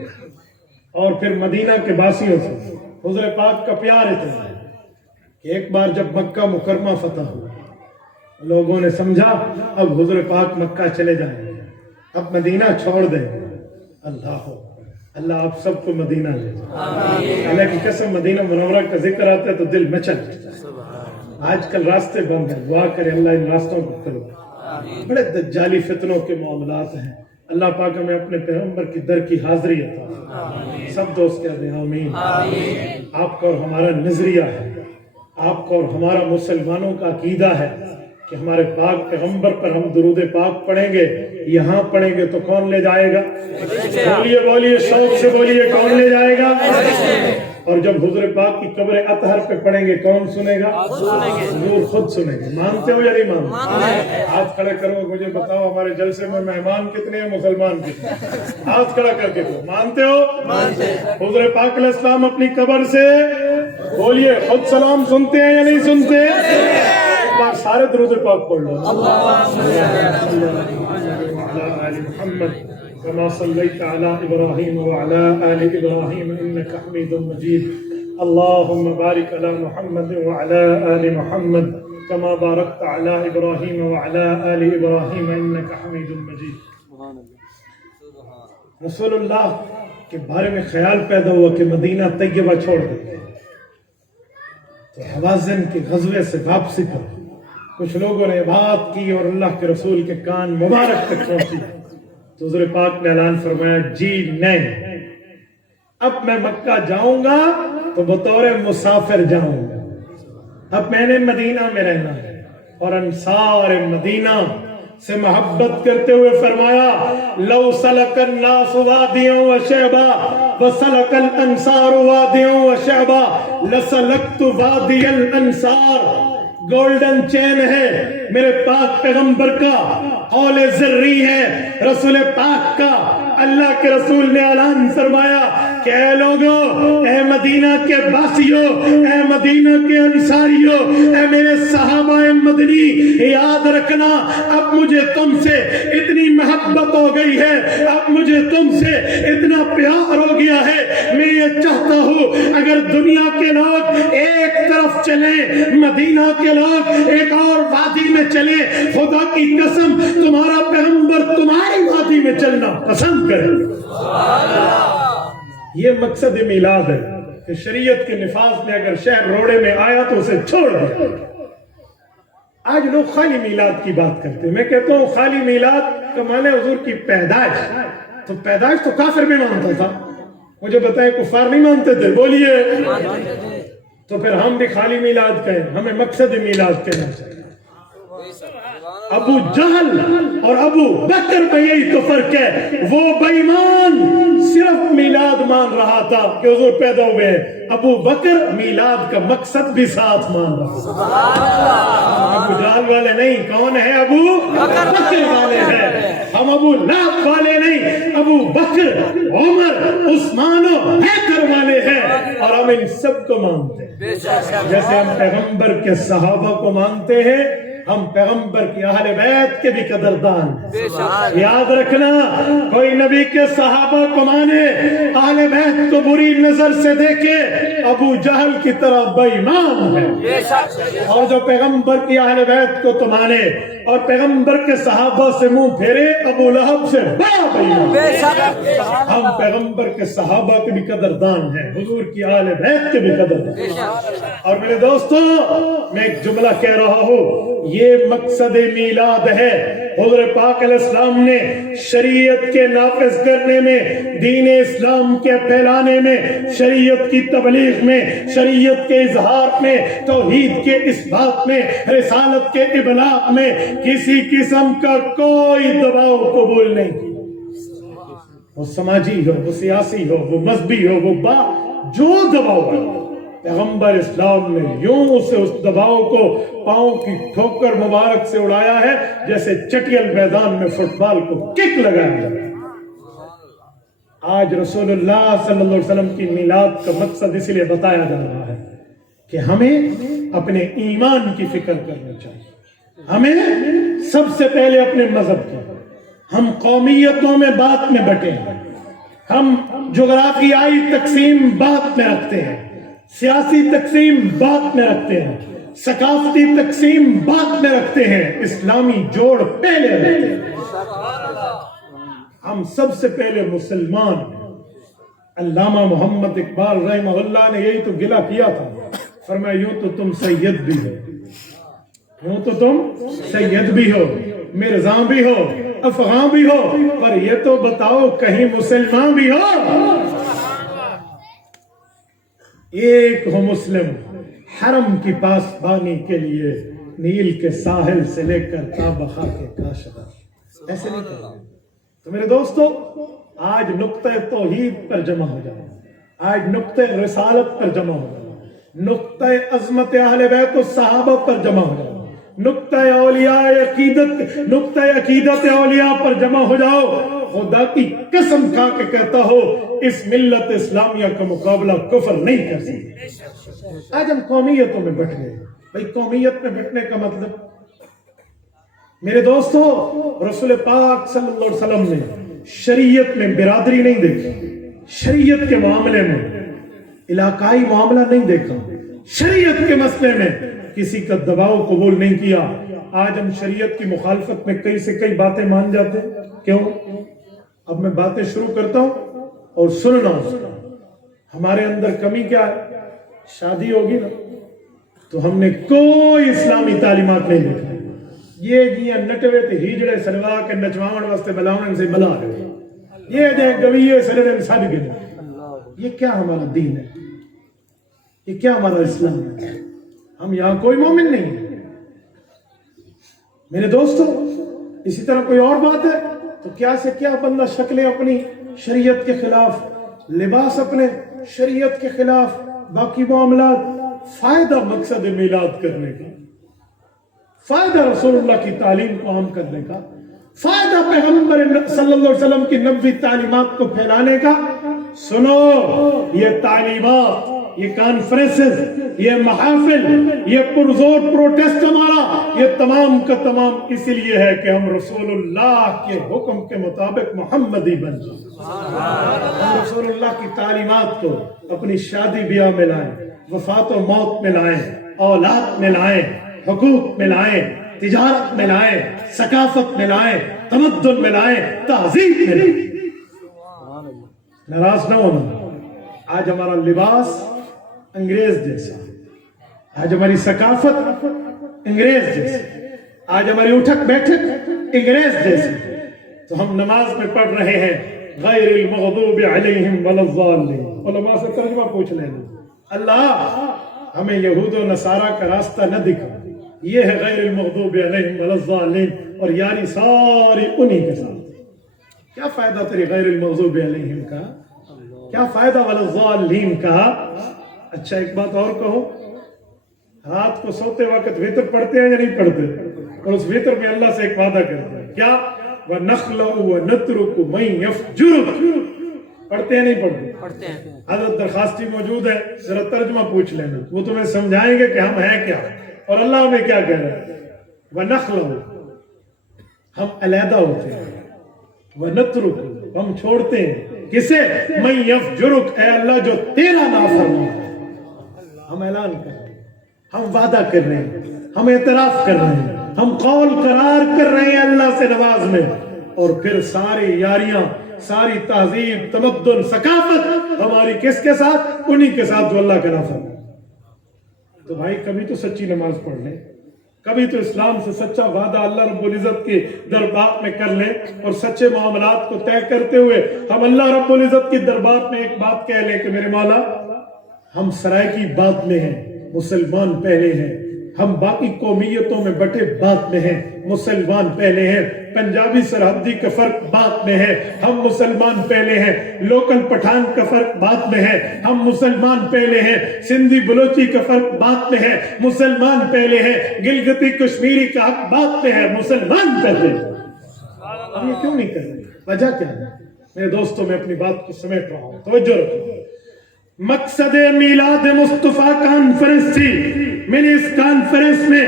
اور پھر مدینہ کے باسیوں سے حضور پاک کا پیار اتنا ہے کہ ایک بار جب مکہ مکرمہ فتح ہوا, لوگوں نے سمجھا اب حضور پاک مکہ چلے جائیں گے, اب مدینہ چھوڑ دیں گے. اللہ آپ سب کو مدینہ لے جائے. اللہ کی قسم مدینہ منورہ کا ذکر آتا ہے تو دل مچل جاتا ہے. آج کل راستے بند ہیں, دعا کرے اللہ ان راستوں کو کھولے. بڑے دجالی فتنوں کے معاملات ہیں. اللہ پاک ہمیں اپنے پیغمبر کی در کی حاضری عطا فرمائے. سب دوست کہتے ہیں آمین. آپ کا اور ہمارا نظریہ ہے, آپ کا اور ہمارا مسلمانوں کا عقیدہ ہے کہ ہمارے پاک پیغمبر پر ہم درود پاک پڑھیں گے, یہاں پڑھیں گے تو کون لے جائے گا؟ بولیے بولیے شوق سے بولیے, کون لے جائے گا؟ اور جب حضور پاک کی قبر اطہر پہ پڑیں گے کون سنے گا؟ حضور خود سنیں گے. مانتے ہو یا نہیں مانتے؟ ہاتھ کھڑے کرو, مجھے بتاؤ ہمارے جلسے میں مہمان کتنے ہیں, مسلمان کتنے؟ ہاتھ کھڑا کر کے دو. مانتے ہو؟ حضور پاک علیہ السلام اپنی قبر سے بولیے خود سلام سنتے ہیں یا نہیں سنتے؟ ایک بار سارے درود پاک پڑھ لو. محمد كما صليت على إبراهيم وعلى آل إبراهيم إنك حميد مجيد. اللهم بارك على محمد وعلى آل محمد كما باركت على إبراهيم وعلى آل إبراهيم إنك حميد مجيد. رسول اللہ کے بارے میں خیال پیدا ہوا کہ مدینہ طیبہ چھوڑ دیں تو حوازن کے غزوے سے واپسی پر کچھ لوگوں نے بات کی اور اللہ کے رسول کے کان مبارک تک پہنچی تو حضور پاک نے اعلان فرمایا جی نہیں, اب میں مکہ جاؤں گا تو بطور مسافر جاؤں گا, اب میں نے مدینہ میں رہنا ہے. اور انصار مدینہ سے محبت کرتے ہوئے فرمایا لو سلک الناس وادیاں وشعبا وسلک الانصار وادیاں وشعبا لسلکت وادی الانصار. گولڈن چین ہے میرے پاک پیغمبر کا, قول ذری ہے رسول پاک کا. اللہ کے رسول نے اعلان فرمایا کہ اے لوگو, اے مدینہ کے باسیو, اے مدینہ کے انصاریو, اے میرے صحابہ مدنی, یاد رکھنا اب مجھے تم سے اتنی محبت ہو گئی ہے, اب مجھے تم سے اتنا پیار ہو گیا ہے, میں یہ چاہتا ہوں اگر دنیا کے لوگ ایک طرف چلیں, مدینہ کے لوگ ایک اور وادی میں چلیں, خدا کی قسم تمہارا پیغمبر تمہاری وادی میں چلنا پسند کرے. یہ مقصد میلاد ہے کہ شریعت کے نفاذ میں اگر شہر روڑے میں آیا تو اسے چھوڑ دے. آج لوگ خالی میلاد کی بات کرتے ہیں. میں کہتا ہوں خالی میلاد کا معنی حضور کی پیدائش, تو پیدائش تو کافر بھی مانتا تھا. مجھے بتائیں کفار نہیں مانتے تھے؟ بولیے. تو پھر ہم بھی خالی میلاد کہیں, ہمیں مقصد میلاد کہنا چاہیے. ابو جہل اور ابو بکر میں یہی تو فرق ہے, وہ بے ایمان صرف میلاد مان رہا تھا کہ حضور پیدا ہوئے, ابو بکر میلاد کا مقصد بھی ساتھ مان رہا. ابو جہل والے نہیں, کون ہے؟ ابو بکر والے ہیں. ہم ابو لہب والے نہیں, ابو بکر, عمر, عثمان و حیدر والے ہیں, اور ہم ان سب کو مانتے ہیں. جیسے ہم پیغمبر کے صحابہ کو مانتے ہیں, ہم پیغمبر کی اہل بیت کے بھی قدردان ہیں. یاد رکھنا, کوئی نبی کے صحابہ کو مانے, اہل بیت کو بری نظر سے دیکھے, ابو جہل کی طرح بے ایمان ہے. اور جو پیغمبر کی اہل بیت کو تو مانے اور پیغمبر کے صحابہ سے منہ پھیرے, ابو لہب سے بڑا بے ایمان. ہم پیغمبر کے صحابہ کے بھی قدردان ہیں, حضور کی اہل بیت کے بھی قدردان. اور میرے دوستوں, میں ایک جملہ کہہ رہا ہوں, یہ مقصد میلاد ہے. حضور پاک علیہ السلام نے شریعت کے نافذ کرنے میں, دین اسلام کے پھیلانے میں, شریعت کی تبلیغ میں, شریعت کے اظہار میں, توحید کے اثبات میں, رسالت کے ابلاغ میں کسی قسم کا کوئی دباؤ قبول نہیں کیا. وہ سماجی ہو, وہ سیاسی ہو, وہ مذہبی ہو, وہ جو دباؤ ہو, پیغمبر اسلام نے یوں سے اس دباؤ کو پاؤں کی ٹھوکر مبارک سے اڑایا ہے جیسے چٹیل میدان میں فٹ بال کو کک لگایا جاتا ہے. آج رسول اللہ صلی اللہ علیہ وسلم کی میلاد کا مقصد اس لیے بتایا جا رہا ہے کہ ہمیں اپنے ایمان کی فکر کرنا چاہیے. ہمیں سب سے پہلے اپنے مذہب کی, ہم قومیتوں میں بات میں بٹے ہیں, ہم جغرافیائی تقسیم بات میں رکھتے ہیں, سیاسی تقسیم بات میں رکھتے ہیں, ثقافتی تقسیم بات میں رکھتے ہیں, اسلامی جوڑ پہلے رکھتے ہیں. ہم سب سے پہلے مسلمان ہیں. علامہ محمد اقبال رحمہ اللہ نے یہی تو گلہ کیا تھا, فرمایا یوں تو تم سید بھی ہو, یوں تو تم سید بھی ہو, مرزا بھی ہو, افغان بھی ہو, پر یہ تو بتاؤ کہیں مسلمان بھی ہو. ایک ہو مسلم حرم کی پاسبانی کے لیے, نیل کے ساحل سے لے کر تابخا کے کاشغر. ایسے نہیں کریں. تو میرے دوستو, آج نقطہ توحید پر جمع ہو جائیں, آج نقطۂ رسالت پر جمع ہو جاؤ, نقطۂ عظمت اہل بیت و صحابہ پر جمع ہو جاؤ, نقطۂ اولیاء عقیدت, نقطۂ عقیدت اولیاء پر جمع ہو جاؤ. خدا کی قسم کھا کے کہتا ہو اس ملت اسلامیہ کا مقابلہ کفر نہیں کر سکتے. آج ہم قومیتوں میں بٹ گئے. بھائی قومیت میں بٹنے کا مطلب, میرے دوستو, رسول پاک صلی اللہ علیہ وسلم نے شریعت میں برادری نہیں دیکھی, شریعت کے معاملے میں علاقائی معاملہ نہیں دیکھا, شریعت کے مسئلے میں کسی کا دباؤ قبول نہیں کیا. آج ہم شریعت کی مخالفت میں کئی سے کئی باتیں مان جاتے ہیں. کیوں؟ اب میں باتیں شروع کرتا ہوں اور سننا. ہمارے اندر کمی کیا ہے؟ شادی ہوگی نا تو ہم نے کوئی اسلامی تعلیمات نہیں دیکھا. یہ جیاں نٹوے تے ہیجڑے سلوا کے نچواون واسطے بلاون سے بلا رہے, یہ جائیں گویے سرن سب گئے. یہ کیا ہمارا دین ہے؟ یہ کیا ہمارا اسلام ہے؟ ہم یہاں کوئی مومن نہیں ہے میرے دوستو. اسی طرح کوئی اور بات ہے تو کیا سے کیا بندہ شکلیں اپنی شریعت کے خلاف, لباس اپنے شریعت کے خلاف, باقی معاملات. فائدہ مقصد میلاد کرنے کا, فائدہ رسول اللہ کی تعلیم کو عام کرنے کا, فائدہ پیغمبر صلی اللہ علیہ وسلم کی نبوی تعلیمات کو پھیلانے کا. سنو, یہ تعلیمات, یہ کانفرنسز, یہ محافل, یہ پرزور پروٹیسٹ ہمارا, یہ تمام کا تمام اسی لیے ہے کہ ہم رسول اللہ کے حکم کے مطابق محمدی بن جائیں. ہم رسول اللہ کی تعلیمات کو اپنی شادی بیاہ میں لائیں, وفات و موت میں لائیں, اولاد میں لائیں, حقوق میں لائیں, تجارت میں لائیں, ثقافت میں لائیں, تمدن میں لائیں, تہذیب میں لائیں. ناراض نہ ہونا. آج ہمارا لباس انگریز جیسا, آج ہماری ثقافت انگریز جیسی, آج ہماری اٹھک بیٹھک انگریز جیسی. تو ہم نماز میں پڑھ رہے ہیں غیر المغضوب علیہم ولا الضالین. علماء سے ترجمہ پوچھ لینا, اللہ ہمیں یہود و نصارہ کا راستہ نہ دکھا, یہ ہے غیر المغضوب علیہم ولا الضالین, اور یاری ساری انہی کے ساتھ. کیا فائدہ تیری غیر المغضوب علیہم کا, کیا فائدہ ولا الضالین کا. اچھا ایک بات اور کہو, رات کو سوتے وقت وتر پڑھتے ہیں یا نہیں پڑھتے؟ اور اس وتر میں اللہ سے ایک وعدہ کرتے ہیں, کیا؟ وَنَخْلَعُ وَنَتْرُكُ مَن يَفْجُرُ. پڑھتے ہیں نہیں پڑھتے؟ پڑھتے ہیں. حضرت درخواستی موجود ہے, ذرا ترجمہ پوچھ لینا, وہ تمہیں سمجھائیں گے کہ ہم ہیں کیا اور اللہ ہمیں کیا کہہ رہا ہے. وَنَخْلَعُ, ہم علیحدہ ہوتے ہیں, وَنَتْرُكُ, ہم چھوڑتے ہیں. کسے؟ مَن يَفْجُرُكَ, اے اللہ جو تیرا نافرمان ہے. ہم اعلان کر رہے ہیں, ہم وعدہ کر رہے ہیں, ہم اعتراف کر رہے ہیں, ہم قول قرار کر رہے ہیں اللہ سے نماز میں, اور پھر ساری یاریاں, ساری تہذیب, تمدن, ثقافت ہماری کس کے ساتھ؟ انہی کے ساتھ جو اللہ کا نافرمان. تو بھائی کبھی تو سچی نماز پڑھ لیں, کبھی تو اسلام سے سچا وعدہ اللہ رب العزت کے دربار میں کر لیں, اور سچے معاملات کو طے کرتے ہوئے ہم اللہ رب العزت کی دربار میں ایک بات کہہ لیں کہ میرے مولا ہم سرائیکی بعد میں ہیں, مسلمان پہلے ہیں, ہم باقی قومیتوں میں بٹے بعد میں ہیں, مسلمان پہلے ہیں, پنجابی سرحدی کا فرق بعد میں ہے, ہم مسلمان پہلے ہیں, لوکل پٹھان کا فرق بعد میں ہے, ہم مسلمان پہلے ہیں, سندھی بلوچی کا فرق بعد میں ہے, مسلمان پہلے ہیں, گلگتی کشمیری کا حق بعد میں ہے, مسلمان پہلے ہیں. ہم یہ کیوں نہیں کر رہے؟ وجہ کیا ہے؟ میرے دوستوں میں اپنی بات کو سمیٹ رہا ہوں, توجہ رکھو. مقصد میلاد مصطفیٰ کانفرنس تھی. میں نے اس کانفرنس میں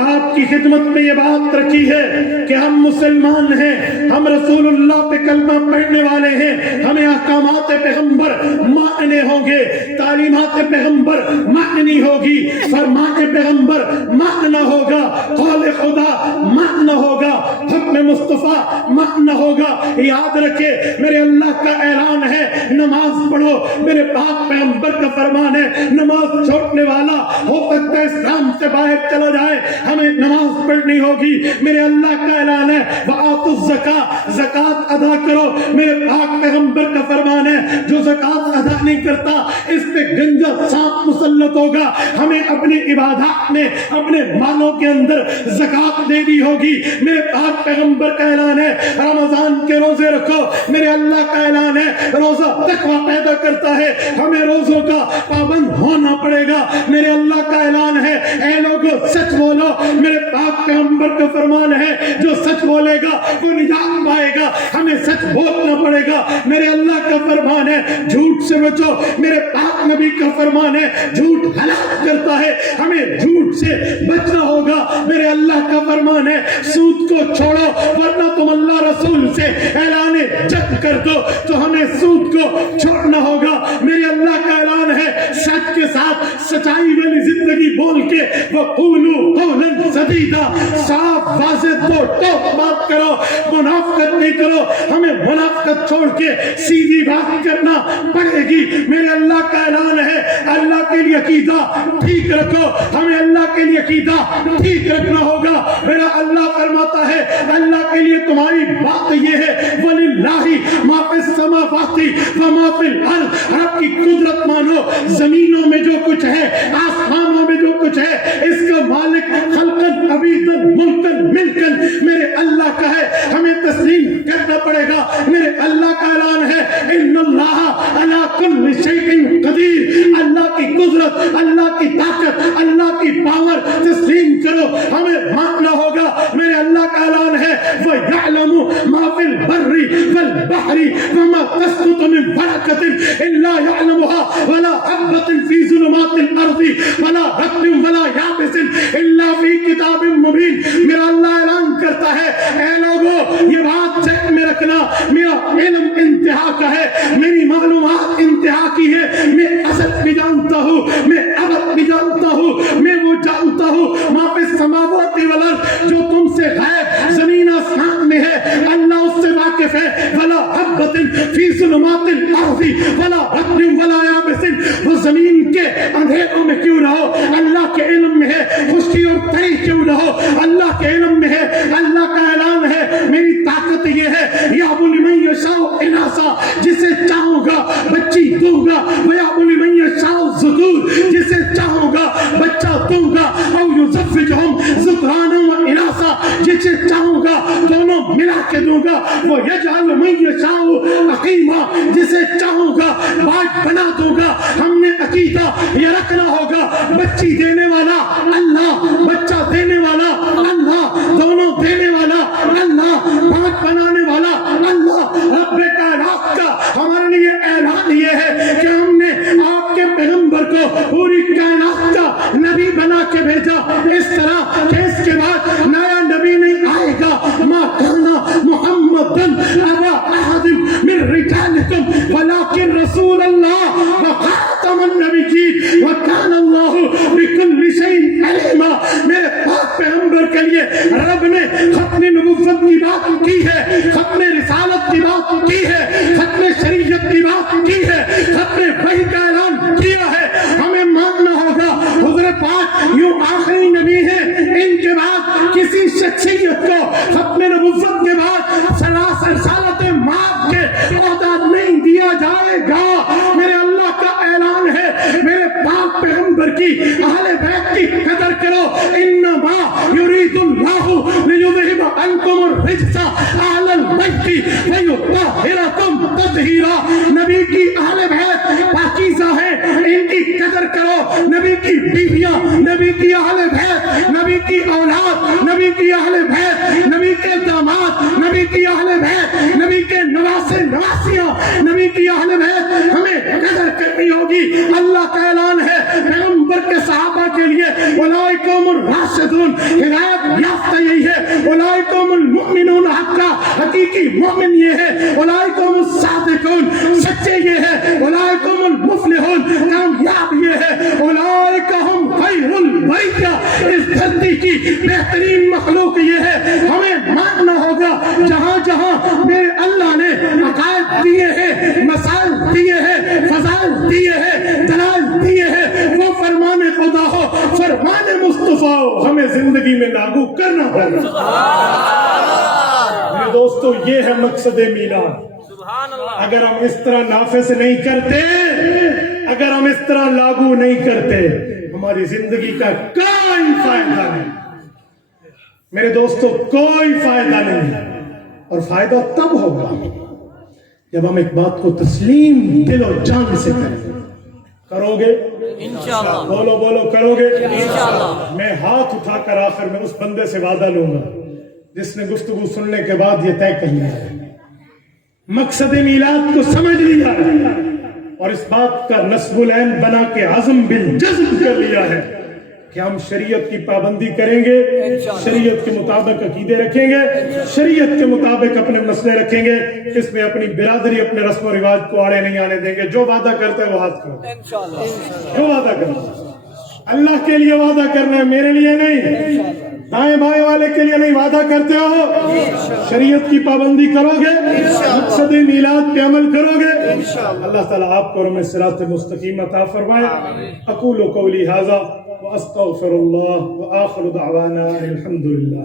آپ کی خدمت میں یہ بات رکھی ہے کہ ہم مسلمان ہیں, ہم رسول اللہ پہ کلمہ پڑھنے والے ہیں, ہمیں احکامات پیغمبر ماننے ہوں گے, تعلیمات پیغمبر ماننی ہوگی, فرمان پیغمبر ماننا ہوگا, قول خدا ماننا ہوگا, حکم مصطفیٰ ماننا ہوگا. یاد رکھے میرے اللہ کا اعلان ہے نماز پڑھو, میرے پاک پیغمبر کا فرمان ہے نماز چھوڑنے والا ہو سکتا ہے اسلام سے باہر چلا جائے, ہمیں نماز پڑھنی ہوگی. میرے اللہ کا اعلان ہے وآتوا الزکاۃ, زکات ادا کرو. میرے پاک پیغمبر کا فرمان ہے جو زکات ادا نہیں کرتا اس پہ گنجا سانپ مسلط ہوگا. ہمیں اپنی عبادات میں اپنے مالوں کے اندر زکات دینی ہوگی. میرے پاک پیغمبر کا اعلان ہے رمضان کے روزے رکھو. میرے اللہ کا اعلان ہے روزہ تقویٰ پیدا کرتا ہے. ہمیں روزوں کا پابند ہونا پڑے گا. میرے اللہ کا اعلان ہے اے لوگو سچ بولو. میرے پاک پیغمبر کا فرمان ہے جو سچ بولے گا وہ نجات پائے گا. ہمیں سچ بولنا پڑے گا. میرے اللہ کا فرمان ہے جھوٹ سے بچو. میرے پاک نبی کا فرمان ہے جھوٹ ہلاک کرتا ہے. ہمیں جھوٹ سے بچنا ہوگا. میرے اللہ کا فرمان ہے سود کو چھوڑو ورنہ تم اللہ رسول سے اعلان جنگ کر دو. تو ہمیں سود کو چھوڑنا ہوگا. میرے اللہ کا اعلان ہے سچ کے ساتھ سچائی والی زندگی بول کے وقولوا قولا سدیدا. صاف واضح دو ٹوک بات کرو, منافقت نہیں کرو. ہمیں منافقت چھوڑ کے سیدھی بات کرنا پڑے گی. میرے اللہ کا اعلان ہے اللہ کے لیے عقیدہ ٹھیک رکھو. ہمیں اللہ کے لیے عقیدہ ٹھیک رکھنا ہوگا. میرا اللہ فرماتا ہے اللہ کے لیے تمہاری بات یہ ہے وَلِلَّهِ مَا فِي السَّمَاوَاتِ وَمَا فِي الْأَرْضِ. آپ کی قدرت مانو. زمینوں میں جو کچھ ہے آسمانوں میں جو کچھ ہے اس کا مالک خلقن عبیدن ملکن ملکن میرے اللہ کا ہے. ہمیں تسلیم کرنا پڑے گا. میرے اللہ کا اعلان ہے ان اللہ علی کل شیء قدیر. اللہ کی قدرت, اللہ کی طاقت, اللہ کی پاور تسلیم کرو. ہمیں ماننا ہوگا. میرے اللہ کا اعلان ہے وَيَعْلَمُ مَا فِي الْبَرِّ وَالْبَحْرِ وَمَا تَسْقُطُ مِنْ وَرَقَةٍ إِلَّا يَعْلَمُهَا وَلَا حَبَّةٍ فِي ظُلُمَاتِ الْأَرْضِ وَلَا رَطْبٍ وَلَا يَابِسٍ إِلَّا فِي كِتَابٍ مُبِينٍ. میرا اللہ اعلان کرتا ہے اے لوگو یہ بات ذہن میں رکھنا میرا علم انتہا کا ہے, میری معلومات انتہا کی ہے. میں ازل بھی جانتا ہوں, میں ابد بھی جانتا ہوں, میں وہ جانتا ہوں ما فی السماوات والارض جو تم سے غیب زمین آسمان میں ہے اللہ اس سے واقف ہے. ولا حبۃ فی ظلمات الارض ولا رطب ولا یابس. وہ زمین کے اندھیروں میں کیوں نہ ہو اللہ کے علم میں ہے. خشکی اور تری کیوں نہ ہو اللہ کے علم میں ہے. اللہ کا اعلان ہے میری طاقت یہ ہے یہب لمن یشاء اناثا. جسے چاہوں گا بچی دوں گا. ویہب لمن یشاء الذکور. جسے چاہوں گا بچہ دوں گا. او یزوجہم ذکرانا و اناثا. جسے چاہوں گا دونوں ملا کے دوں گا. وہ یجعل من یشاء عقیما. جسے چاہوں گا باپ بنا دوں گا. ہم نے عقیدہ یہ رکھنا ہوگا بچی دینے والا اللہ, بچہ دینے والا اللہ, دونوں دینے والا اللہ, باپ بنانے والا اللہ. رب کائنات کا ہمارے لیے اعلان یہ ہے کہ ہم نے آپ کے پیغمبر کو پوری کائنات کا نبی بنا کے بھیجا. اس طرح کہ اس کے بعد نیا نبی نہیں آئے گا. ما کانا محمدن ابا احد من رجالکم ولکن رسول اللہ وخاتم النبیین وکان اللہ بکل شیء علیما. میرے پاک پیغمبر کے لیے رب نے ختم نبوت کی بات کی ہے, ختم رسالت کی بات کی ہے, ختم شریعت کی بات کی ہے, ختم وحی کا اعلان کیا ہے. ہمیں ماننا ہوگا حضور پاک یوں آخری نبی ہیں. ان کے بعد کسی شخصیت کو ختم نبوت کے بعد رسالت ماں کے عہدہ نہیں دیا جائے گا. میرے اللہ کا اعلان ہے میرے پاک پیغمبر کی اہل بیت کی قدر کرو. انما یرید اللہ لیذہب عنکم الرجس اہل البیت ویطہرکم تطہیرا. نبی کی اہل بیت پاکیزہ ہیں, ان کی قدر کرو. نبی کی بیویاں, نبی کی اہل بیت, نبی کی اولاد, نبی کی اہل بیت, نبی کے داماد, نبی کی اہل بیت, نبی کے نواسے نواسیاں, نبی کی اہل بیت ہمیں قدر کرنی ہوگی. اللہ کا اعلان ہے پیغمبر کے صحابہ کے لیے اولئک هم الراشدون. ہدایت یافتہ یہی ہے. اولئک هم المؤمنون حقا. حقیقی مومن یہ ہے. اولئک هم الصادقون. سچے یہ ہے. اولئک هم المفلحون. کامیاب یہ ہے. اولئک هم خیر البریہ. اس دھرتی کی بہترین مخلوق یہ ہے. ہمیں ماننا ہوگا جہاں جہاں میرے اللہ نے عقائد دیے ہیں, مسائل دیے ہیں, فضائل دیے ہیں, دلائل دیے ہیں, وہ فرمان خدا ہو, فرمان مصطفیٰ ہو, ہمیں زندگی میں لاگو کرنا ہوگا. میرے دوستو یہ ہے مقصد میلاد. اگر ہم اس طرح نافذ نہیں کرتے, اگر ہم اس طرح لاگو نہیں کرتے, ہماری زندگی کا کوئی فائدہ نہیں. میرے دوستو کوئی فائدہ نہیں. اور فائدہ تب ہوگا جب ہم ایک بات کو تسلیم دل و جان سے کریں گے. کرو گے انشاءاللہ بولو بولو کرو گے انشاءاللہ. میں ہاتھ اٹھا کر آخر میں اس بندے سے وعدہ لوں گا جس نے گفتگو سننے کے بعد یہ طے کر لیا ہے, مقصد میلاد کو سمجھ لیا ہے اور اس بات کا نصب العین بنا کے عزم بالجزم کر لیا ہے کہ ہم شریعت کی پابندی کریں گے, شریعت کے مطابق عقیدے رکھیں گے, شریعت کے مطابق اپنے مسئلے رکھیں گے, اس میں اپنی برادری اپنے رسم و رواج کو آڑے نہیں آنے دیں گے. جو وعدہ کرتے ہیں وہ ہاتھ کرو, جو وعدہ کرتے ہیں اللہ کے لیے وعدہ کرنا ہے, میرے لیے نہیں, دائیں بائیں والے کے لیے نہیں. وعدہ کرتے ہو شریعت کی پابندی کرو گے, مقصد میلاد پہ عمل کرو گے, اللہ تعالیٰ آپ کو ہمیں صراط مستقیم عطا فرمائے. اقول قولی ھذا واستغفر اللہ وآخر دعوانا الحمد للہ.